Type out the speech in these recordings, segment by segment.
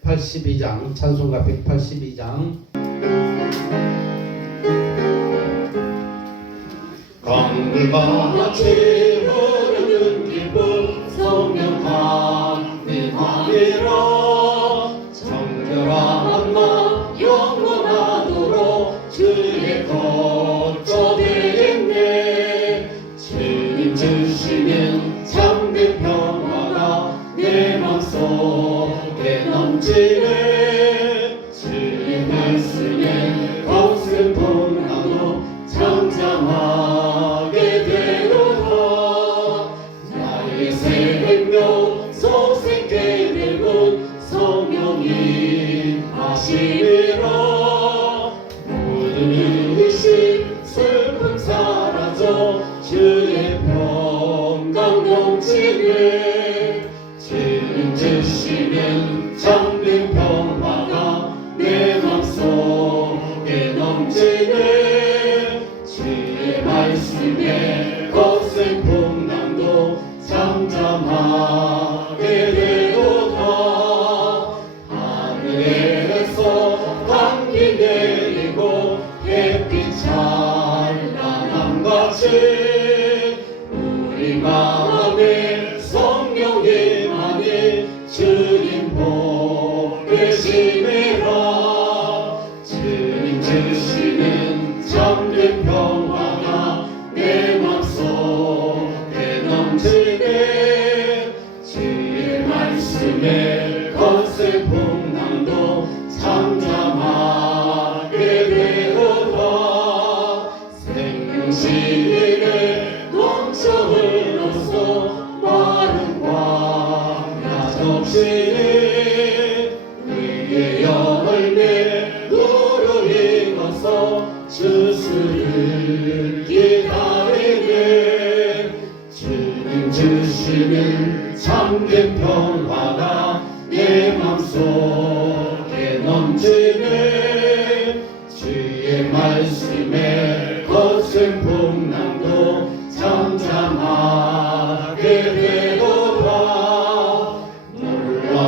182장 찬송가 182장 강물같이 흐르는 기쁨 성령 하나님 안이라 정결한 나 영원하도록 주의 거처 되겠네. 주님 주시는 참된 평화가 내 맘속에 넘치네. 주의 말씀에 거센 풍랑도 잠잠하게 되도다. 나의 생명 속생게 되고 성령이 하시리라. 모든 의심 슬픔 사라져 주의 평강 넘치네. 주님 주시는 참된 평화가 내 맘속에 넘치네. 주의 말씀에 거센 풍랑도 잠잠하게 되도다. 하늘에서 강비 내리고 햇빛 찬란함같이 우리 마음에 성령의 많이 주님 보배 심해라. 주님 주시는 참된 평화가 내 맘속에 넘치네. 주의 말씀에 거센 풍랑도 잠잠하게 되도다. 생명시에 넘쳐 흘러서 마른 광야 접시네. 의의 열매 누루 익어서 주수를 기다리네. 주님 주시는 참된 평화가 내 맘속에 넘치네. 주의 말씀에 거센 풍랑도 잠잠하게 되도다.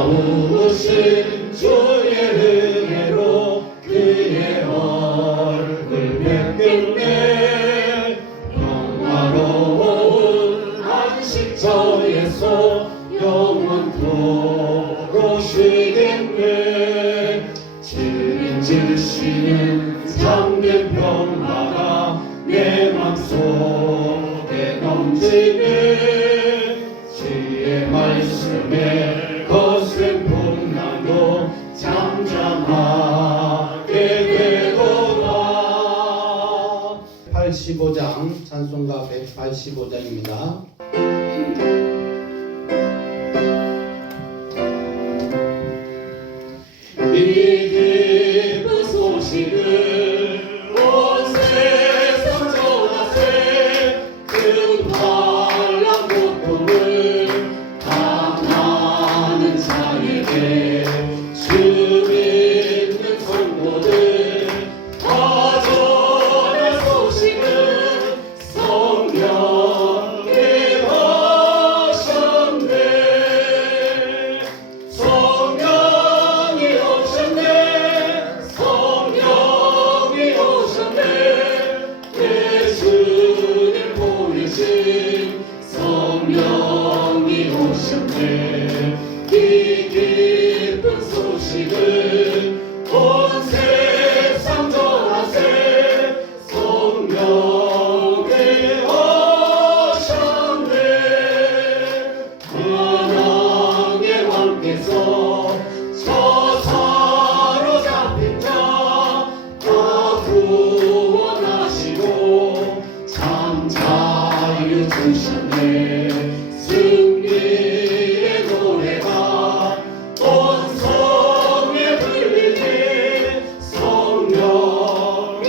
놀라우신 주의 은혜로 그의 얼굴 뵙겠네. 평화로운 안식처에서 영원토록 쉬겠네. 주님 주시는 참된 평화가 내 맘속에 넘치네. 주의 말씀에 거센 풍랑도 잠잠하게 되도다. 85장 찬송가 185장입니다. 이 기쁜 소식을 온 세상 전하세. 그 환난 고통을 당하는 자에게 주 믿는 성도들 다 전할 소식은 성령이 하셨네. 성령이 오셨네. 성령이 오셨네. 내 주님 보내신 성령이 오셨네. 이 기쁜 소식을 온 세상 전하세. 성령이 오셨네. 하나님의 왕께서 저 사로잡힌 자 다 구원하시고 참 자유 주셨네. 승리의 노래가 온 성에 들리니 성령이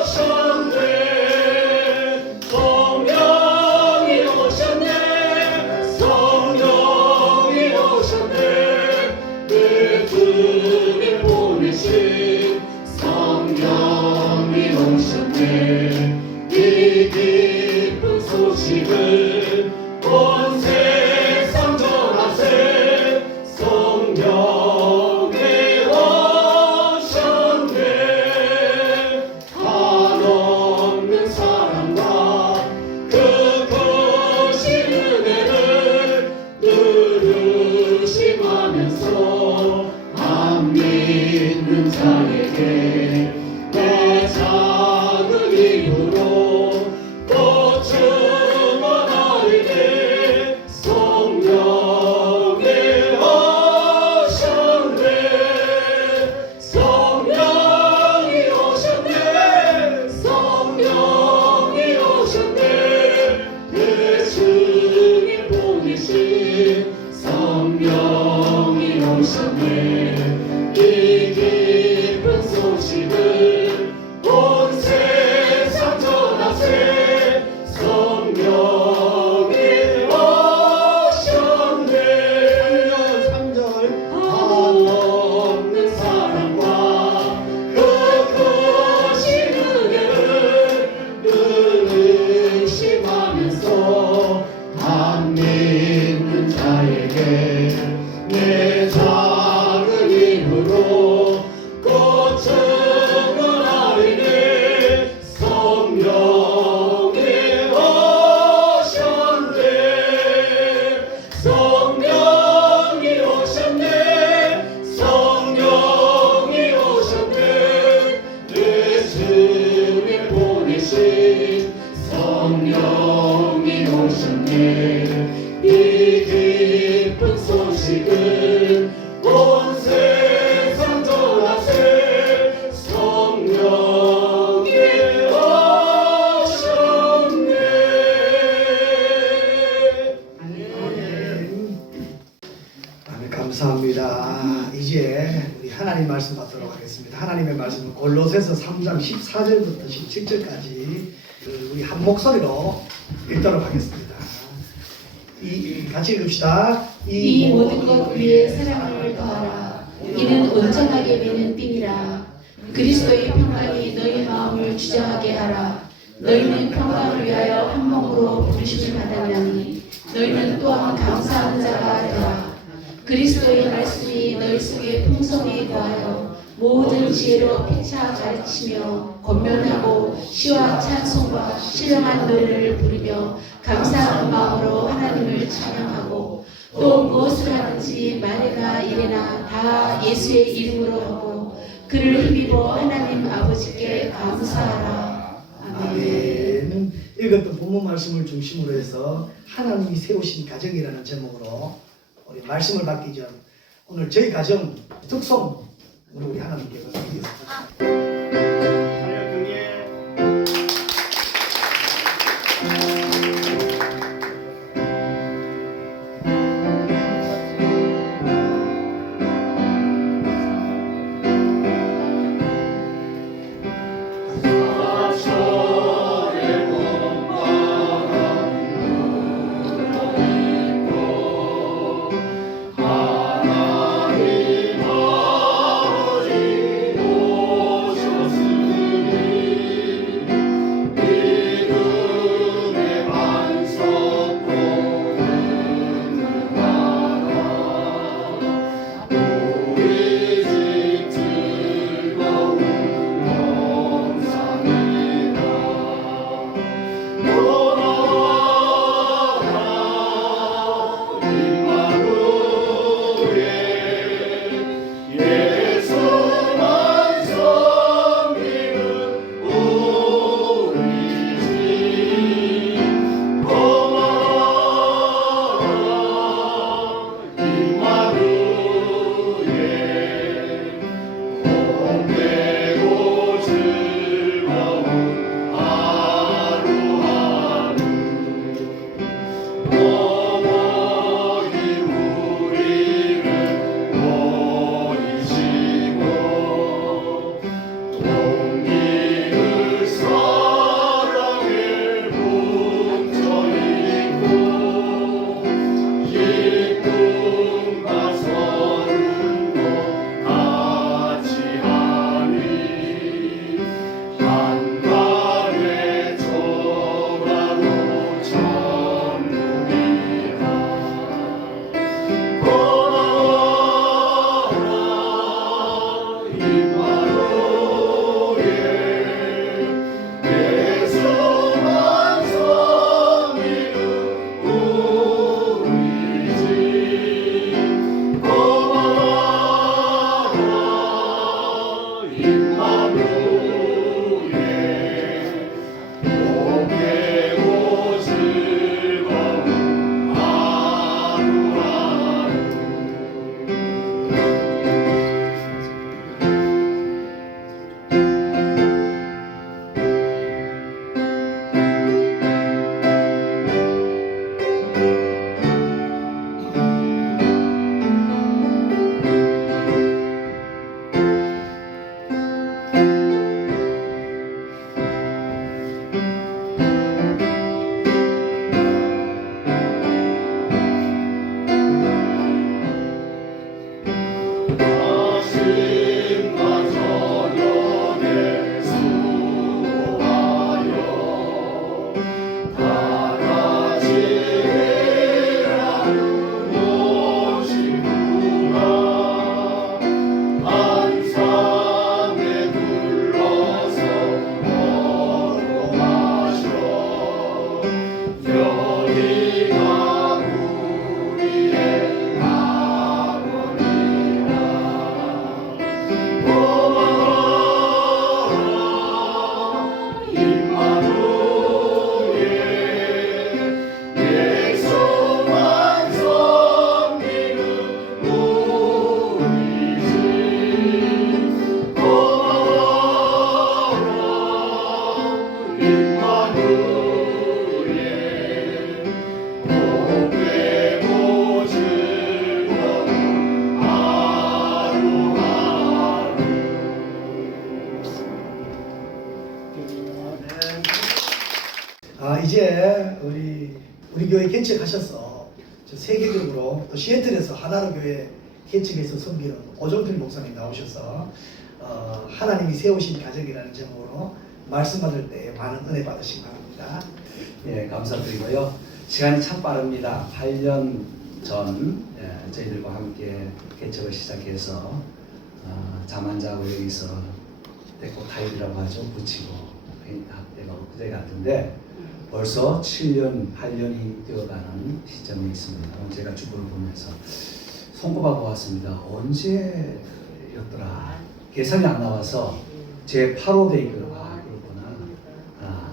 오셨네. 성령이 오셨네. 성령이 오셨네. 내 주님 보내신 성령이 오셨네. 이 기쁜 소식을 온 세상 전하세. 성령 의심하면서 안 믿는 자에게 내 작은 입으로 꽃을 말하리니 성령이 오셨네 성령이 오셨네 성령이 오셨네 내 주님 보내신 성령이 오셨네 이 기쁜 소식을 온 세상 전하세 성령이 오셨네 3절 한없는 사랑과 그 크신 은혜를 늘 의심하면서 안 믿는 자에게 내 작은 입으로 꽃을 말하리니 성령이 오셨네 성령이 오셨네 성령이 오셨네 내 주님 보내신 성령이 오셨네 이 기쁜 소식을 온 세상 전하세 성령이 오셨네 아멘. 감사합니다. 이제 우리 하나님 말씀 받도록 하겠습니다. 하나님의 말씀은 골로새서 3장 14절부터 17절까지 우리 한 목소리로 읽도록 하겠습니다. 같이 읽읍시다. 이 모든 것 위에 사랑을 더하라. 이는 온전하게 매는 띠니라. 그리스도의 평강이 너희 마음을 주장하게 하라. 너희는 평강을 위하여 한 몸으로 부르심을 받았나니 너희는 또한 감사하는 자가 되라. 그리스도의 말씀이 너희 속에 풍성히 거하여 모든 지혜로 피차 가르치며 권면하고 시와 찬송과 신령한 노래를 부르며 감사하는 마음으로 하나님을 찬양하고 또 무엇을 하든지 말이나 이래나 다 예수의 이름으로 하고 그를 힘입어 하나님 아버지께 감사하라. 아멘. 아멘. 읽었던 본문 말씀을 중심으로 해서 하나님이 세우신 가정이라는 제목으로 우리 말씀을 받기 전 오늘 저희 가정 특송 우리 하나님께 드리겠습니다. 하나님 아버지 오셨으니 이제 우리 교회 개척하셔서 저 세계적으로 또 시애틀에서 하나로 교회 개척해서 섬기는 오정필 목사님 나오셔서 하나님이 세우신 가정이라는 제목으로 말씀 받을 때 많은 은혜 받으시기 바랍니다. 예, 감사드리고요. 시간이 참 빠릅니다. 8년 전 저희들과 함께 개척을 시작해서 잠 안 자고 여기서 데코 타일이라고 하죠. 붙이고 학대가 엊그제 같은데 벌써 7년, 8년이 되어가는 시점이 있습니다. 제가 주부를 보면서 손꼽아 보았습니다. 언제였더라? 계산이 안 나와서 제 8호 데이가 그렇구나.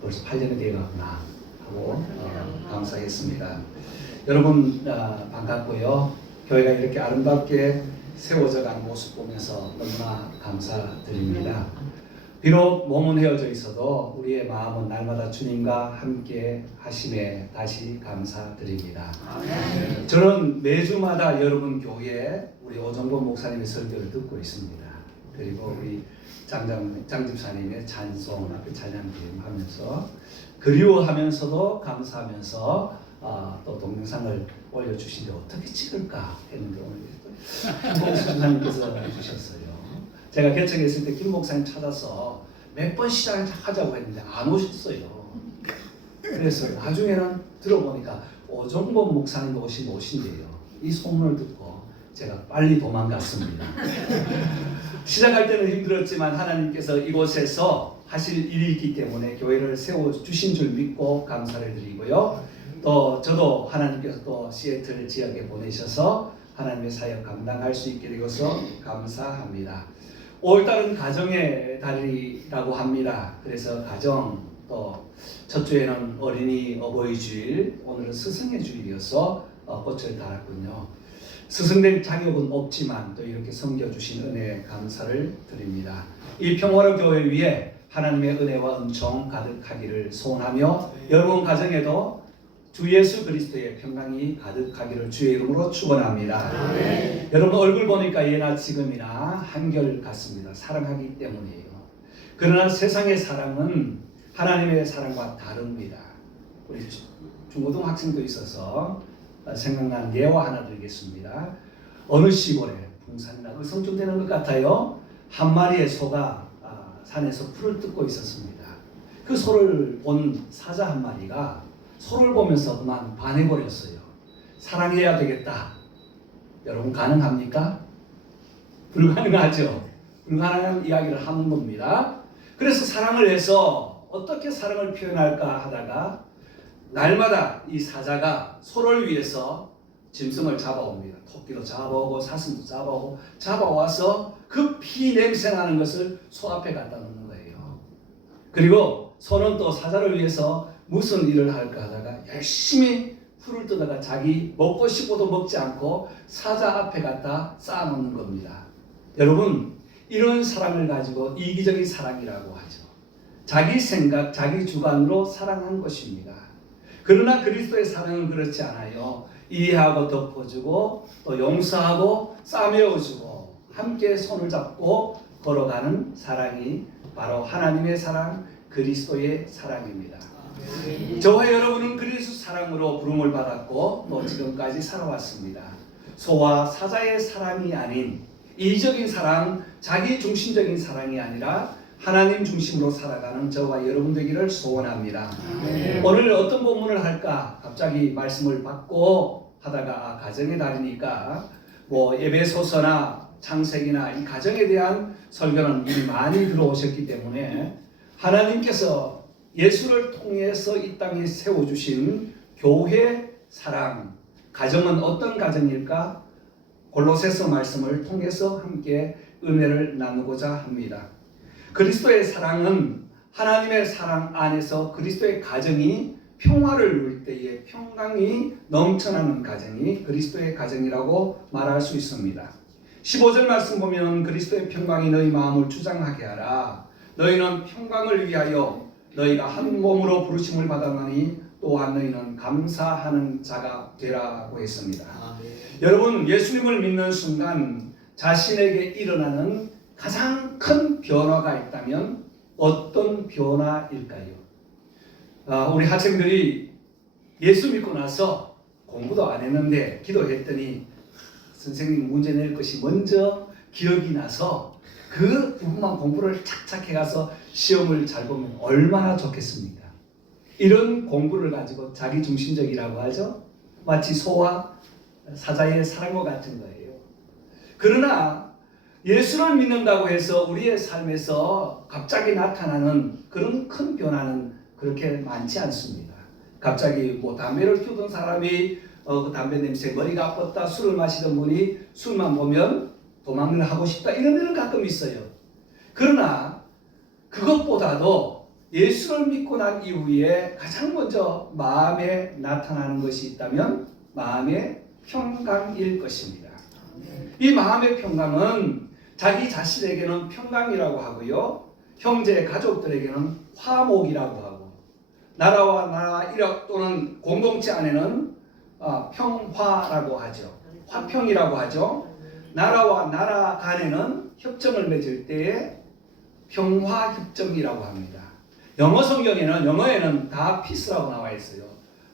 벌써 8년이 되어가구나 하고 감사했습니다. 여러분 반갑고요. 교회가 이렇게 아름답게 세워져가는 모습 보면서 너무나 감사드립니다. 비록 몸은 헤어져 있어도 우리의 마음은 날마다 주님과 함께 하심에 다시 감사드립니다. 저는 매주마다 여러분 교회에 우리 오정범 목사님의 설교를 듣고 있습니다. 그리고 우리 장집사님의 찬송 앞에 찬양팀 하면서 그리워하면서도 감사하면서 또 동영상을 올려주신데 어떻게 찍을까 했는데 오늘 김봉수 집사님께서 해주셨어요. 제가 개척했을 때 김 목사님 찾아서 몇 번 시작을 하자고 했는데 안 오셨어요. 그래서 나중에는 들어보니까 오정범 목사님 오신대요. 이 소문을 듣고 제가 빨리 도망갔습니다. 시작할 때는 힘들었지만 하나님께서 이곳에서 하실 일이 있기 때문에 교회를 세워주신 줄 믿고 감사를 드리고요. 또 저도 하나님께서 또 시애틀 지역에 보내셔서 하나님의 사역 감당할 수 있게 되어서 감사합니다. 5월달은 가정의 달이라고 합니다. 그래서 가정, 또 첫 주에는 어린이 어버이 주일, 오늘은 스승의 주일이어서 꽃을 달았군요. 스승된 자격은 없지만 또 이렇게 섬겨주신 은혜에 감사를 드립니다. 이 평화로 교회 위에 하나님의 은혜와 은총 가득하기를 소원하며 여러분 가정에도 주 예수 그리스도의 평강이 가득하기를 주의 이름으로 축원합니다. 여러분 얼굴 보니까 예나 지금이나 한결 같습니다. 사랑하기 때문이에요. 그러나 세상의 사랑은 하나님의 사랑과 다릅니다. 우리 중고등 학생도 있어서 생각난 예화 하나 드리겠습니다. 어느 시골에 풍산이나 성중되는 것 같아요. 한 마리의 소가 산에서 풀을 뜯고 있었습니다. 그 소를 본 사자 한 마리가 소를 보면서 그만 반해버렸어요. 사랑해야 되겠다. 여러분 가능합니까? 불가능하죠. 불가능한 이야기를 하는 겁니다. 그래서 사랑을 해서 어떻게 사랑을 표현할까 하다가 날마다 이 사자가 소를 위해서 짐승을 잡아옵니다. 토끼도 잡아오고 사슴도 잡아오고 잡아와서 그 피 냄새 나는 것을 소 앞에 갖다 놓는 거예요. 그리고 소는 또 사자를 위해서 무슨 일을 할까 하다가 열심히 풀을 뜯다가 자기 먹고 싶어도 먹지 않고 사자 앞에 갖다 쌓아놓는 겁니다. 여러분 이런 사랑을 가지고 이기적인 사랑이라고 하죠. 자기 생각, 자기 주관으로 사랑한 것입니다. 그러나 그리스도의 사랑은 그렇지 않아요. 이해하고 덮어주고 또 용서하고 싸매어주고 함께 손을 잡고 걸어가는 사랑이 바로 하나님의 사랑, 그리스도의 사랑입니다. 저와 여러분은 그리스도 사랑으로 부름을 받았고 또 지금까지 살아왔습니다. 소와 사자의 사랑이 아닌 이기적인 사랑, 자기 중심적인 사랑이 아니라 하나님 중심으로 살아가는 저와 여러분 되기를 소원합니다. 오늘 어떤 본문을 할까 갑자기 말씀을 받고 하다가 가정의 달이니까 뭐 에베소서나 창세기나 이 가정에 대한 설교는 이미 많이 들어오셨기 때문에 하나님께서 예수를 통해서 이 땅에 세워주신 교회 사랑, 가정은 어떤 가정일까? 골로새서 말씀을 통해서 함께 은혜를 나누고자 합니다. 그리스도의 사랑은 하나님의 사랑 안에서 그리스도의 가정이 평화를 누릴 때에 평강이 넘쳐나는 가정이 그리스도의 가정이라고 말할 수 있습니다. 15절 말씀 보면 그리스도의 평강이 너희 마음을 주장하게 하라. 너희는 평강을 위하여 너희가 한 몸으로 부르심을 받았나니 또한 너희는 감사하는 자가 되라고 했습니다. 여러분 예수님을 믿는 순간 자신에게 일어나는 가장 큰 변화가 있다면 어떤 변화일까요? 우리 학생들이 예수 믿고 나서 공부도 안 했는데 기도했더니 선생님 문제 낼 것이 먼저 기억이 나서 그 부분만 공부를 착착 해가서 시험을 잘 보면 얼마나 좋겠습니까? 이런 공부를 가지고 자기중심적이라고 하죠. 마치 소와 사자의 사랑과 같은 거예요. 그러나 예수를 믿는다고 해서 우리의 삶에서 갑자기 나타나는 그런 큰 변화는 그렇게 많지 않습니다. 갑자기 뭐 담배를 피우던 사람이 그 담배 냄새 머리가 아팠다, 술을 마시던 분이 술만 보면 도망을 하고 싶다, 이런 일은 가끔 있어요. 그러나 그것보다도 예수를 믿고 난 이후에 가장 먼저 마음에 나타나는 것이 있다면 마음의 평강일 것입니다. 이 마음의 평강은 자기 자신에게는 평강이라고 하고요, 형제 가족들에게는 화목이라고 하고, 나라와 나라 또는 공동체 안에는 평화라고 하죠. 화평이라고 하죠. 나라와 나라 간에는 협정을 맺을 때에 평화협정이라고 합니다. 영어 성경에는, 영어에는 다 피스라고 나와 있어요.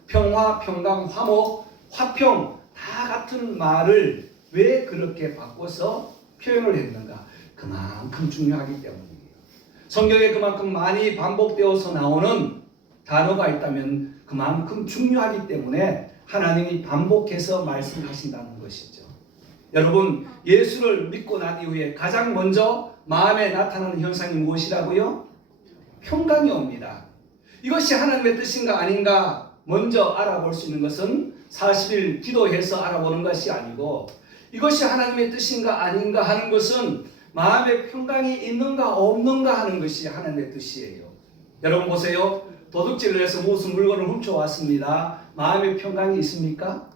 평화, 평강, 화목, 화평 다 같은 말을 왜 그렇게 바꿔서 표현을 했는가? 그만큼 중요하기 때문이에요. 성경에 그만큼 많이 반복되어서 나오는 단어가 있다면 그만큼 중요하기 때문에 하나님이 반복해서 말씀하신다는 것이죠. 여러분, 예수를 믿고 난 이후에 가장 먼저 마음에 나타나는 현상이 무엇이라고요? 평강이 옵니다. 이것이 하나님의 뜻인가 아닌가 먼저 알아볼 수 있는 것은 40일 기도해서 알아보는 것이 아니고, 이것이 하나님의 뜻인가 아닌가 하는 것은 마음에 평강이 있는가 없는가 하는 것이 하나님의 뜻이에요. 여러분 보세요. 도둑질을 해서 무슨 물건을 훔쳐왔습니다. 마음에 평강이 있습니까?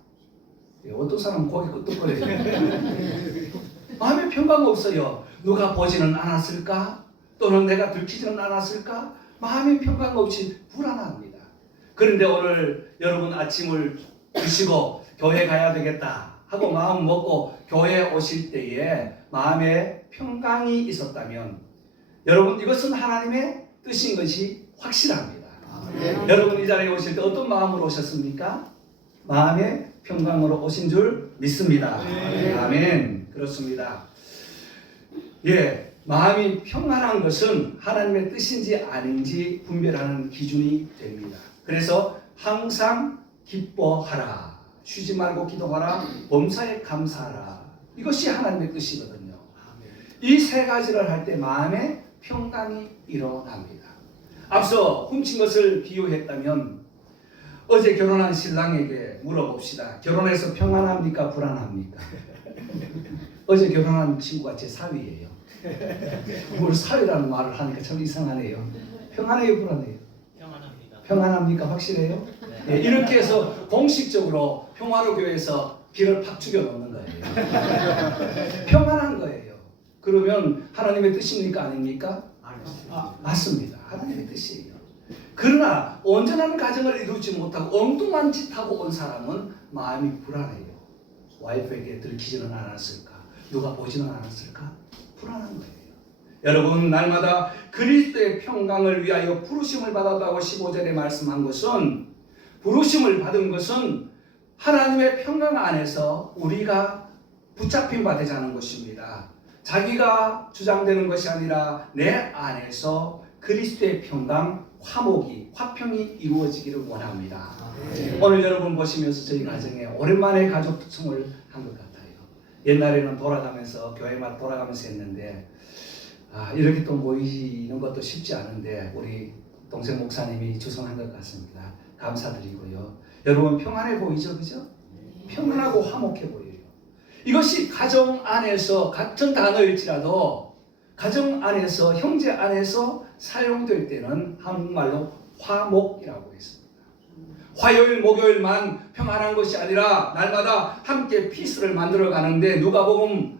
어떤 사람은 고개 끄덕거려요. 마음에 평강 없어요. 누가 보지는 않았을까? 또는 내가 들키지는 않았을까? 마음에 평강 없이 불안합니다. 그런데 오늘 여러분 아침을 드시고 교회 가야 되겠다 하고 마음 먹고 교회에 오실 때에 마음에 평강이 있었다면 여러분, 이것은 하나님의 뜻인 것이 확실합니다. 여러분 이 자리에 오실 때 어떤 마음으로 오셨습니까? 마음의 평강으로 오신 줄 믿습니다. 아멘. 그렇습니다. 예, 마음이 평안한 것은 하나님의 뜻인지 아닌지 분별하는 기준이 됩니다. 그래서 항상 기뻐하라, 쉬지 말고 기도하라, 범사에 감사하라, 이것이 하나님의 뜻이거든요. 이 세 가지를 할 때 마음에 평강이 일어납니다. 앞서 훔친 것을 비유했다면 어제 결혼한 신랑에게 물어봅시다. 결혼해서 평안합니까? 불안합니까? 어제 결혼한 친구가 제 사위예요. 뭘 사위라는 말을 하니까 참 이상하네요. 평안해요? 불안해요? 평안합니다. 평안합니까? 확실해요? 네, 이렇게 해서 공식적으로 평화로교회에서 비를 팍 죽여 놓는 거예요. 평안한 거예요. 그러면 하나님의 뜻입니까? 아닙니까? 맞습니다. 하나님의 뜻이에요. 그러나 온전한 가정을 이루지 못하고 엉뚱한 짓 하고 온 사람은 마음이 불안해요. 와이프에게 들키지는 않았을까? 누가 보지는 않았을까? 불안한 거예요. 여러분, 날마다 그리스도의 평강을 위하여 부르심을 받았다고 15절에 말씀한 것은, 부르심을 받은 것은 하나님의 평강 안에서 우리가 붙잡힌 바 되자는 것입니다. 자기가 주장되는 것이 아니라 내 안에서 그리스도의 평강, 화목이, 화평이 이루어지기를 원합니다. 오늘 여러분 보시면서 저희 가정에 오랜만에 가족 특송을 한 것 같아요. 옛날에는 돌아가면서 교회마다 돌아가면서 했는데 이렇게 또 모이는 것도 쉽지 않은데 우리 동생 목사님이 주선한 것 같습니다. 감사드리고요. 여러분 평안해 보이죠, 그죠? 평안하고 화목해 보여요. 이것이 가정 안에서 같은 단어일지라도 가정 안에서, 형제 안에서 사용될 때는 한국말로 화목이라고 했습니다. 화요일, 목요일만 평안한 것이 아니라 날마다 함께 피스를 만들어 가는데 누가복음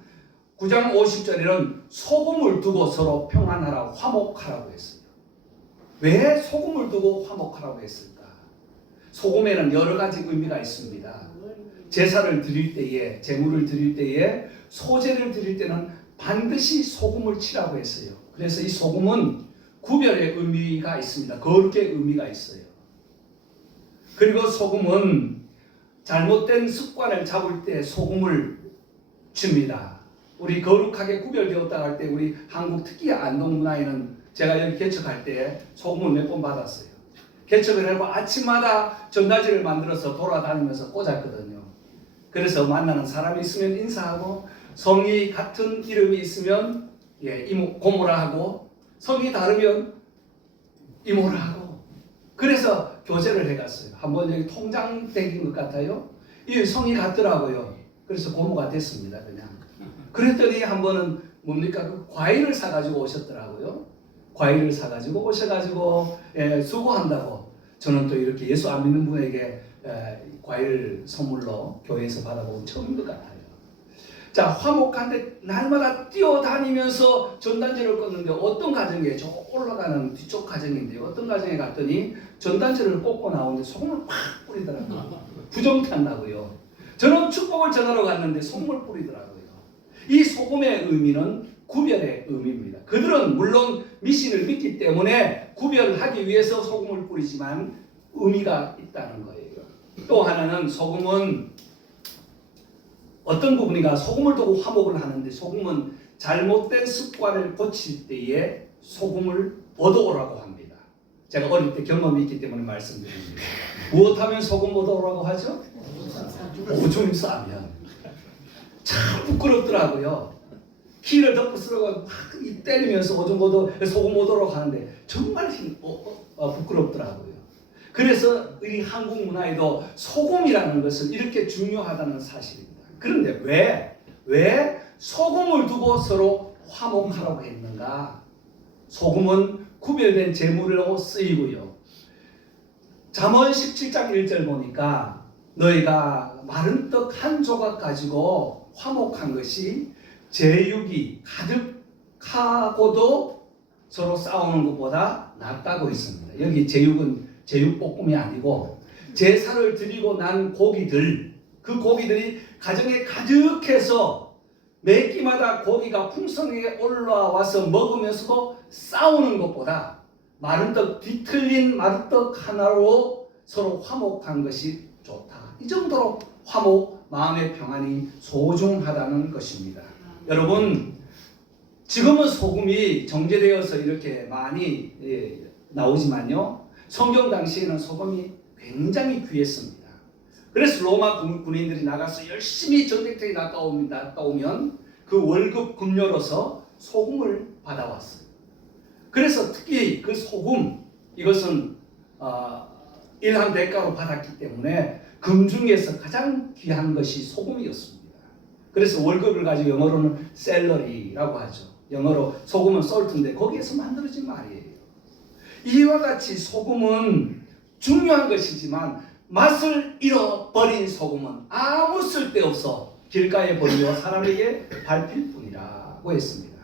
9장 50절에는 소금을 두고 서로 평안하라, 화목하라고 했어요. 왜 소금을 두고 화목하라고 했을까? 소금에는 여러 가지 의미가 있습니다. 제사를 드릴 때에, 제물을 드릴 때에, 소제를 드릴 때는 반드시 소금을 치라고 했어요. 그래서 이 소금은 구별의 의미가 있습니다. 거룩의 의미가 있어요. 그리고 소금은 잘못된 습관을 잡을 때 소금을 줍니다. 우리 거룩하게 구별되었다 할 때 우리 한국 특히 안동 문화에는 제가 여기 개척할 때 소금을 몇 번 받았어요. 개척을 하고 아침마다 전단지를 만들어서 돌아다니면서 꽂았거든요. 그래서 만나는 사람이 있으면 인사하고 성이 같은 이름이 있으면 이모, 고모라 하고 성이 다르면 이모라 하고 그래서 교제를 해갔어요. 한번 여기 통장 땡긴 것 같아요. 이 성이 같더라고요. 그래서 고모가 됐습니다. 그냥. 그랬더니 한 번은 뭡니까? 그 과일을 사가지고 오셨더라고요. 과일을 사가지고 오셔가지고 수고한다고. 저는 또 이렇게 예수 안 믿는 분에게 과일 선물로 교회에서 받아본 처음인 것 같아요. 자, 화목한데 날마다 뛰어다니면서 전단지를 꽂는데 어떤 가정에 저 올라가는 뒤쪽 가정인데 어떤 가정에 갔더니 전단지를 꽂고 나오는데 소금을 팍 뿌리더라고요. 부정탄다고요. 저는 축복을 전하러 갔는데 소금을 뿌리더라고요. 이 소금의 의미는 구별의 의미입니다. 그들은 물론 미신을 믿기 때문에 구별하기 위해서 소금을 뿌리지만 의미가 있다는 거예요. 또 하나는 소금은 어떤 부분이가 소금을 두고 화목을 하는데 소금은 잘못된 습관을 고칠 때에 소금을 얻어오라고 합니다. 제가 어릴 때 경험이 있기 때문에 말씀드립니다. 무엇하면 소금 얻어오라고 하죠? 오줌 싸면. 참 부끄럽더라고요. 키를 덮고 쓰러고 막 때리면서 오줌 얻어 소금 얻어오라고 하는데 정말 부끄럽더라고요. 그래서 우리 한국 문화에도 소금이라는 것은 이렇게 중요하다는 사실입니다. 그런데 왜 소금을 두고 서로 화목하라고 했는가? 소금은 구별된 제물로 쓰이고요. 잠언 17장 1절 보니까 너희가 마른 떡 한 조각 가지고 화목한 것이 제육이 가득하고도 서로 싸우는 것보다 낫다고 했습니다. 여기 제육은 제육볶음이 아니고 제사를 드리고 난 고기들, 그 고기들이 가정에 가득해서 매 끼마다 고기가 풍성하게 올라와서 먹으면서도 싸우는 것보다 마른 떡, 뒤틀린 마른 떡 하나로 서로 화목한 것이 좋다. 이 정도로 화목, 마음의 평안이 소중하다는 것입니다. 여러분, 지금은 소금이 정제되어서 이렇게 많이 나오지만요. 성경 당시에는 소금이 굉장히 귀했습니다. 그래서 로마 군인들이 나가서 열심히 전쟁터에 나가오면 그 월급 급료로서 소금을 받아왔어요. 그래서 특히 그 소금, 이것은 일한 대가로 받았기 때문에 금 중에서 가장 귀한 것이 소금이었습니다. 그래서 월급을 가지고 영어로는 셀러리라고 하죠. 영어로 소금은 솔트인데 거기에서 만들어진 말이에요. 이와 같이 소금은 중요한 것이지만 맛을 잃어버린 소금은 아무 쓸데없어 길가에 버리고 사람에게 밟힐 뿐이라고 했습니다.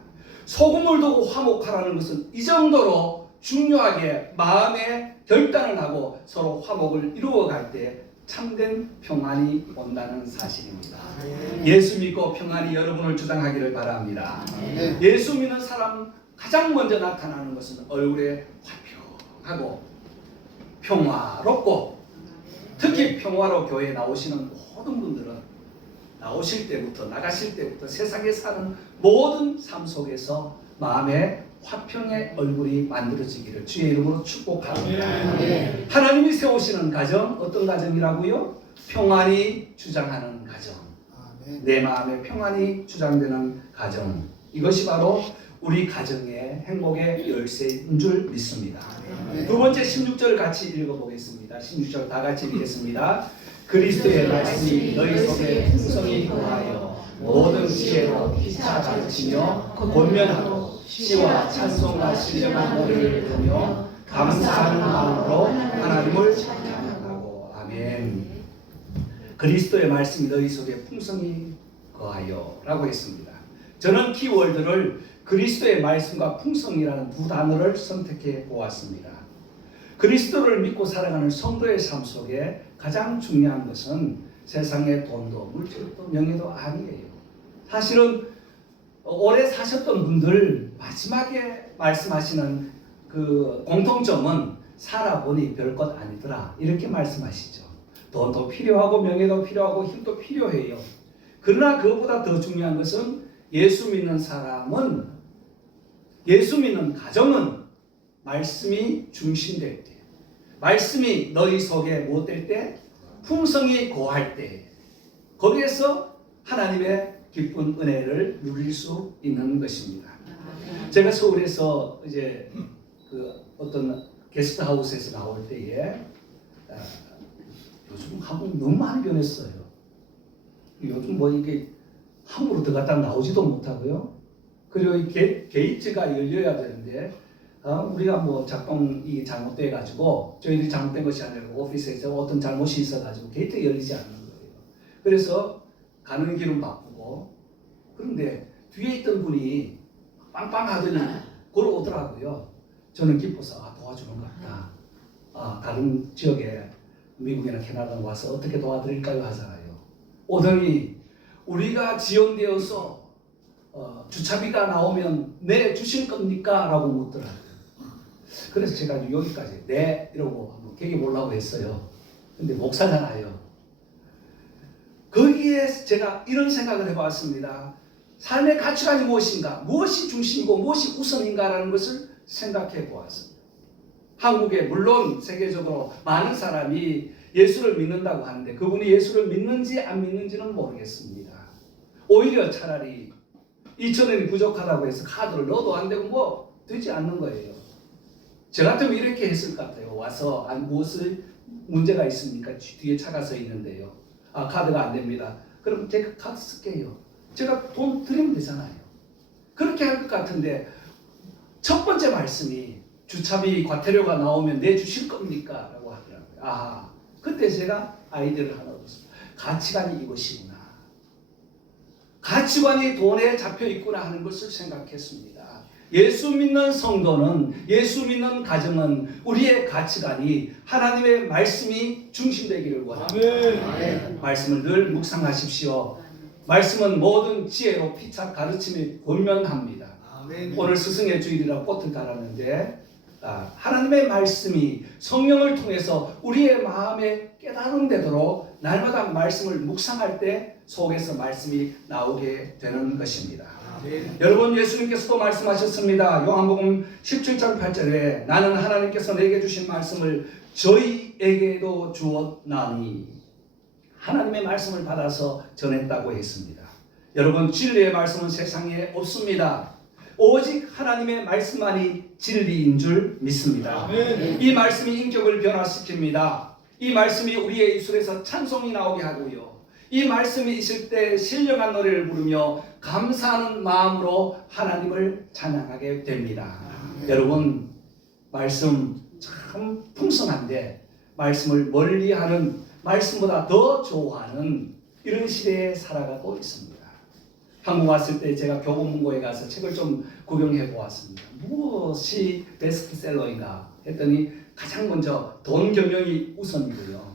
소금을 두고 화목하라는 것은 이 정도로 중요하게 마음에 결단을 하고 서로 화목을 이루어갈 때 참된 평안이 온다는 사실입니다. 예수 믿고 평안이 여러분을 주장하기를 바랍니다. 예수 믿는 사람 가장 먼저 나타나는 것은 얼굴에 화평하고 평화롭고 특히 평화로 교회에 나오시는 모든 분들은 나오실 때부터 나가실 때부터 세상에 사는 모든 삶 속에서 마음에 화평의 얼굴이 만들어지기를 주의 이름으로 축복합니다. 하나님이 세우시는 가정 어떤 가정이라고요? 평안이 주장하는 가정. 내 마음에 평안이 주장되는 가정. 이것이 바로 우리 가정의 행복의 열쇠인 줄 믿습니다. 두 번째 16절 같이 읽어보겠습니다. 16절 다 같이 읽겠습니다. 그리스도의 말씀이 너희 속에 풍성히 거하여 모든 지혜로 피차 가르치며 권면하고 시와 찬송과 신령한 노래를 부르며 감사하는 마음으로 하나님을 찬양하고. 아멘. 그리스도의 말씀이 너희 속에 풍성히 거하여 라고 했습니다. 저는 키워드를 그리스도의 말씀과 풍성이라는 두 단어를 선택해 보았습니다. 그리스도를 믿고 살아가는 성도의 삶 속에 가장 중요한 것은 세상의 돈도 물질도 명예도 아니에요. 사실은 오래 사셨던 분들 마지막에 말씀하시는 그 공통점은 살아보니 별것 아니더라. 이렇게 말씀하시죠. 돈도 필요하고 명예도 필요하고 힘도 필요해요. 그러나 그것보다 더 중요한 것은 예수 믿는 사람은, 예수 믿는 가정은 말씀이 중심될 때, 말씀이 너희 속에 무엇될 때? 풍성이 고할 때, 거기에서 하나님의 기쁜 은혜를 누릴 수 있는 것입니다. 제가 서울에서 이제 그 어떤 게스트하우스에서 나올 때에 요즘 한국 너무 많이 변했어요. 요즘 뭐 이게 함부로 들어갔다 나오지도 못하고요. 그리고 이 게이트가 열려야 되는데 우리가 뭐 작동이 잘못돼 가지고 저희들이 잘못된 것이 아니라 오피스에서 어떤 잘못이 있어 가지고 게이트가 열리지 않는 거예요. 그래서 가는 길은 바쁘고, 그런데 뒤에 있던 분이 빵빵하더니 걸어오더라고요. 저는 기뻐서 도와주는 것 같다. 다른 지역에 미국이나 캐나다 와서 어떻게 도와드릴까요 하잖아요. 오더니 우리가 지원되어서 주차비가 나오면 내 주실 겁니까? 라고 묻더라고요. 그래서 제가 여기까지 네 이러고 한번 계기 보려고 했어요. 근데 목사잖아요. 거기에 제가 이런 생각을 해봤습니다. 삶의 가치관이 무엇인가? 무엇이 중심이고 무엇이 우선인가라는 것을 생각해 보았습니다. 한국에 물론 세계적으로 많은 사람이 예수를 믿는다고 하는데 그분이 예수를 믿는지 안 믿는지는 모르겠습니다. 오히려 차라리 2,000원이 부족하다고 해서 카드를 넣어도 안 되고 뭐 되지 않는 거예요. 저 같으면 이렇게 했을 것 같아요. 와서 무엇을 문제가 있습니까? 뒤에 차가 서 있는데요. 카드가 안 됩니다. 그럼 제가 카드 쓸게요. 제가 돈 드리면 되잖아요. 그렇게 할 것 같은데 첫 번째 말씀이 주차비 과태료가 나오면 내주실 겁니까? 라고 하더라고요. 그때 제가 아이디어를 하나 얻었습니다. 가치관이 이것이구나. 가치관이 돈에 잡혀 있구나 하는 것을 생각했습니다. 예수 믿는 성도는, 예수 믿는 가정은 우리의 가치관이 하나님의 말씀이 중심되기를 원합니다. 말씀을 늘 묵상하십시오. 말씀은 모든 지혜로 피차 가르침이 권면합니다. 오늘 스승의 주일이라고 꽃을 달았는데 하나님의 말씀이 성령을 통해서 우리의 마음에 깨달음 되도록 날마다 말씀을 묵상할 때 속에서 말씀이 나오게 되는 것입니다. 여러분, 예수님께서도 말씀하셨습니다. 요한복음 17장 8절에 나는 하나님께서 내게 주신 말씀을 저희에게도 주었나니, 하나님의 말씀을 받아서 전했다고 했습니다. 여러분, 진리의 말씀은 세상에 없습니다. 오직 하나님의 말씀만이 진리인 줄 믿습니다. 이 말씀이 인격을 변화시킵니다. 이 말씀이 우리의 입술에서 찬송이 나오게 하고요. 이 말씀이 있을 때 신령한 노래를 부르며 감사하는 마음으로 하나님을 찬양하게 됩니다. 여러분, 말씀 참 풍성한데 말씀을 멀리하는, 말씀보다 더 좋아하는 이런 시대에 살아가고 있습니다. 한국 왔을 때 제가 교보문고에 가서 책을 좀 구경해 보았습니다. 무엇이 베스트셀러인가 했더니 가장 먼저 돈 경영이 우선이고요.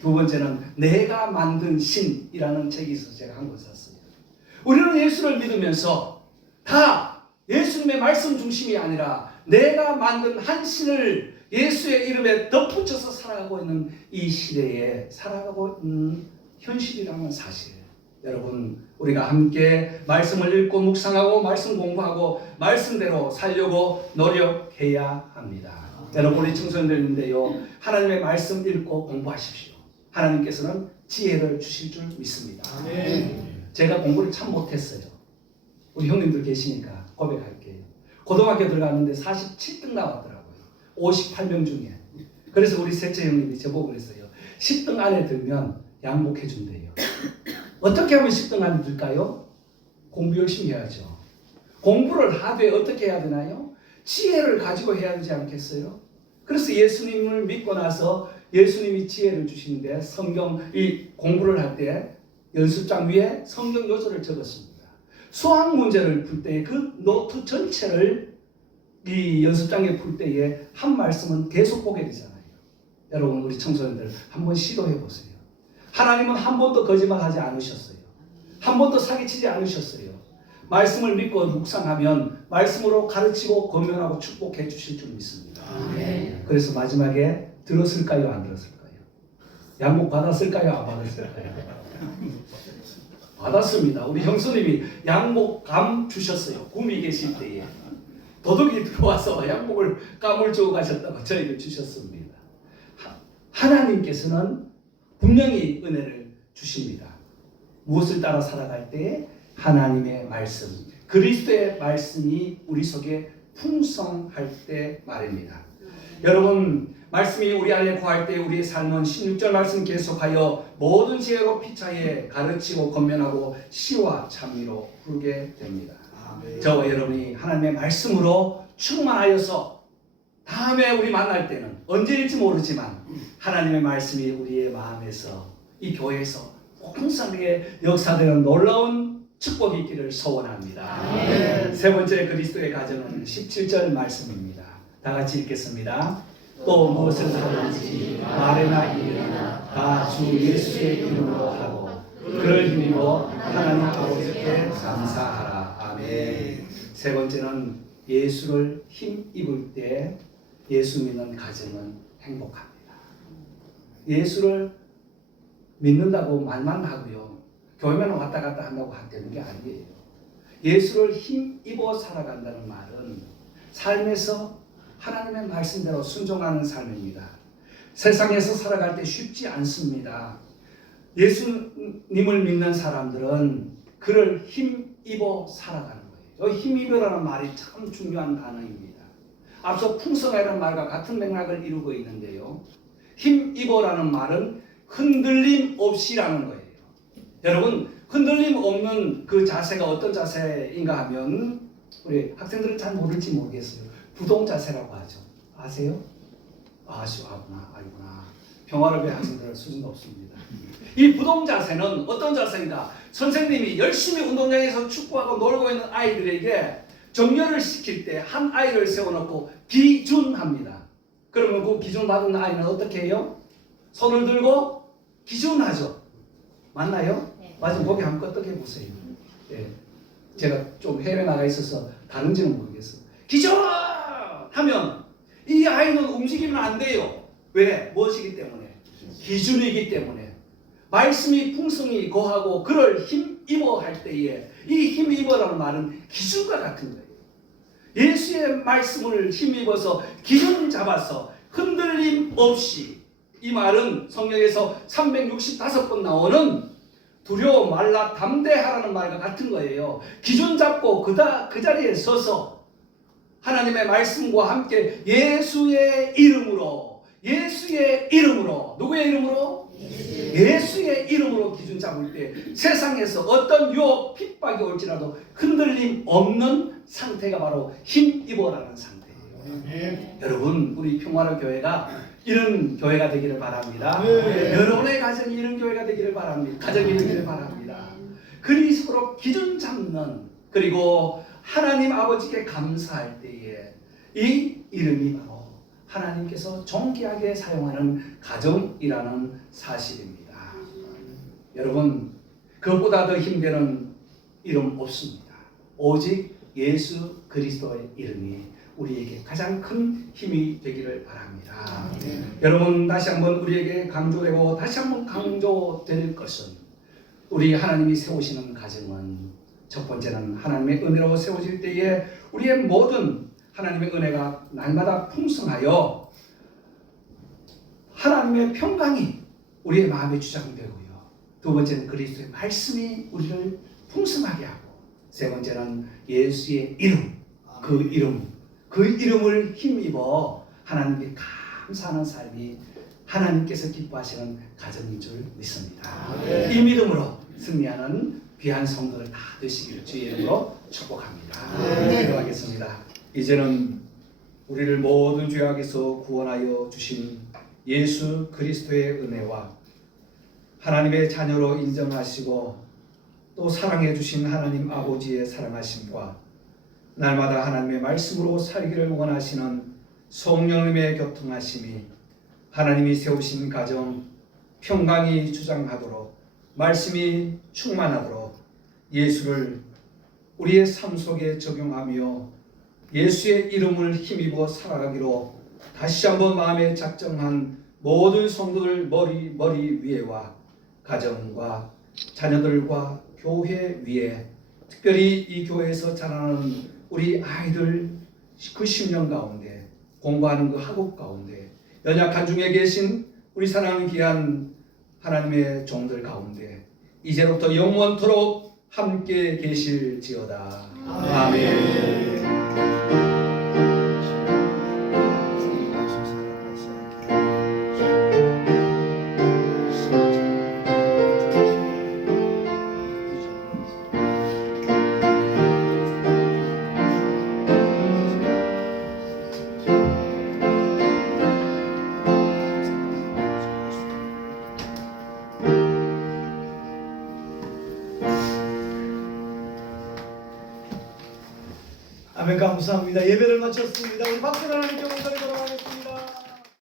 두 번째는 내가 만든 신이라는 책이 있어서 제가 한 권 샀어요. 우리는 예수를 믿으면서 다 예수님의 말씀 중심이 아니라 내가 만든 한 신을 예수의 이름에 덧붙여서 살아가고 있는 이 시대에 살아가고 있는 현실이라는 사실. 여러분, 우리가 함께 말씀을 읽고 묵상하고 말씀 공부하고 말씀대로 살려고 노력해야 합니다. 여러분, 우리 청소년들인데요, 하나님의 말씀 읽고 공부하십시오. 하나님께서는 지혜를 주실 줄 믿습니다. 제가 공부를 참 못했어요. 우리 형님들 계시니까 고백할게요. 고등학교 들어갔는데 47등 나왔더라고요. 58명 중에. 그래서 우리 셋째 형님이 저보고 그랬어요. 10등 안에 들면 양복해 준대요. 어떻게 하면 10등 안에 들까요? 공부 열심히 해야죠. 공부를 하되 어떻게 해야 되나요? 지혜를 가지고 해야 되지 않겠어요? 그래서 예수님을 믿고 나서 예수님이 지혜를 주시는데 성경 이 공부를 할 때 연습장 위에 성경 요절을 적었습니다. 수학 문제를 풀 때 그 노트 전체를 이 연습장에 풀 때에 한 말씀은 계속 보게 되잖아요. 여러분, 우리 청소년들 한번 시도해 보세요. 하나님은 한 번도 거짓말하지 않으셨어요. 한 번도 사기치지 않으셨어요. 말씀을 믿고 묵상하면 말씀으로 가르치고 권면하고 축복해 주실 줄 믿습니다. 그래서 마지막에 들었을까요? 안 들었을까요? 양복 받았을까요? 안 받았을까요? 받았습니다. 우리 형수님이 양복감 주셨어요. 굼이 계실 때에 도둑이 들어와서 양복을 감을 주고 가셨다고 저에게 주셨습니다. 하나님께서는 분명히 은혜를 주십니다. 무엇을 따라 살아갈 때에 하나님의 말씀, 그리스도의 말씀이 우리 속에 풍성할 때 말입니다. 여러분, 말씀이 우리 안에 거할 때 우리의 삶은 16절 말씀 계속하여 모든 지혜로 피차에 가르치고 권면하고 시와 찬미로 흐르게 됩니다. 저와 여러분이 하나님의 말씀으로 충만하여서 다음에 우리 만날 때는 언제일지 모르지만 하나님의 말씀이 우리의 마음에서 이 교회에서 풍성하게 역사되는 놀라운 축복이 있기를 소원합니다. 세 번째 그리스도의 가정은 17절 말씀입니다. 다 같이 읽겠습니다. 또 무엇을 하든지 말이나 일이나 다 주 예수의 이름으로 하고 그를 힘입어 하나님 아버지께 감사하라. 아멘. 세 번째는 예수를 힘입을 때 예수 믿는 가정은 행복합니다. 예수를 믿는다고 말만 하고요, 교회만 왔다 갔다 한다고 되는 게 아니에요. 예수를 힘입어 살아간다는 말은 삶에서 하나님의 말씀대로 순종하는 삶입니다. 세상에서 살아갈 때 쉽지 않습니다. 예수님을 믿는 사람들은 그를 힘입어 살아가는 거예요. 힘입어라는 말이 참 중요한 단어입니다. 앞서 풍성하라는 말과 같은 맥락을 이루고 있는데요, 힘입어라는 말은 흔들림 없이라는 거예요. 여러분, 흔들림 없는 그 자세가 어떤 자세인가 하면 우리 학생들은 잘 모를지 모르겠어요. 부동 자세라고 하죠. 아세요? 아시구나. 알구나. 평화롭의 학생들은 수준 없습니다. 이 부동 자세는 어떤 자세인가? 선생님이 열심히 운동장에서 축구하고 놀고 있는 아이들에게 정렬을 시킬 때 한 아이를 세워놓고 기준합니다. 그러면 그 기준 받은 아이는 어떻게 해요? 손을 들고 기준하죠. 맞나요? 네. 맞으면 거기 한번 끄떡해 보세요. 예. 제가 좀 해외 나가 있어서 다른지는 모르겠어요. 기준! 하면 이 아이는 움직이면 안 돼요. 왜? 무엇이기 때문에? 기준이기 때문에. 말씀이 풍성히 거하고 그를 힘입어 할 때에 이 힘입어라는 말은 기준과 같은 거예요. 예수의 말씀을 힘입어서 기준 잡아서 흔들림 없이, 이 말은 성경에서 365번 나오는 두려워 말라 담대하라는 말과 같은 거예요. 기준 잡고 그 자리에 서서 하나님의 말씀과 함께 예수의 이름으로 누구의 이름으로? 예수의 이름으로 기준 잡을 때 세상에서 어떤 유혹, 핍박이 올지라도 흔들림 없는 상태가 바로 힘입어라는 상태예요. 여러분, 우리 평화로운 교회가 이런 교회가 되기를 바랍니다. 여러분의 가정이 이런 교회가 되기를 바랍니다. 가정이 되기를 바랍니다. 그리스도로 기준 잡는, 그리고 하나님 아버지께 감사할 때에 이 이름이 바로 하나님께서 존귀하게 사용하는 가정이라는 사실입니다. 여러분, 그것보다 더 힘되는 이름 없습니다. 오직 예수 그리스도의 이름이 우리에게 가장 큰 힘이 되기를 바랍니다. 여러분, 다시 한번 우리에게 강조되고 다시 한번 강조될 것은, 우리 하나님이 세우시는 가정은 첫 번째는 하나님의 은혜로 세워질 때에 우리의 모든 하나님의 은혜가 날마다 풍성하여 하나님의 평강이 우리의 마음에 주장되고요. 두 번째는 그리스도의 말씀이 우리를 풍성하게 하고, 세 번째는 예수의 이름, 그 이름을 힘입어 하나님께 감사하는 삶이 하나님께서 기뻐하시는 가정인 줄 믿습니다. 이 믿음으로 승리하는 귀한 성도들 다 되시기를 주의 이름으로 축복합니다. 기도하겠습니다. 이제는 우리를 모든 죄악에서 구원하여 주신 예수 그리스도의 은혜와 하나님의 자녀로 인정하시고 또 사랑해 주신 하나님 아버지의 사랑하심과 날마다 하나님의 말씀으로 살기를 원하시는 성령님의 교통하심이 하나님이 세우신 가정 평강이 주장하도록, 말씀이 충만하도록, 예수를 우리의 삶 속에 적용하며 예수의 이름을 힘입어 살아가기로 다시 한번 마음에 작정한 모든 성도들 머리 위에와 가정과 자녀들과 교회 위에, 특별히 이 교회에서 자라는 우리 아이들 그 10년 가운데, 공부하는 그 학업 가운데, 연약한 중에 계신 우리 사랑하는 귀한 하나님의 종들 가운데 이제로부터 영원토록 함께 계실지어다. 아멘. 아멘. 감사합니다. 예배를 마쳤습니다. 우리 박수 하나님께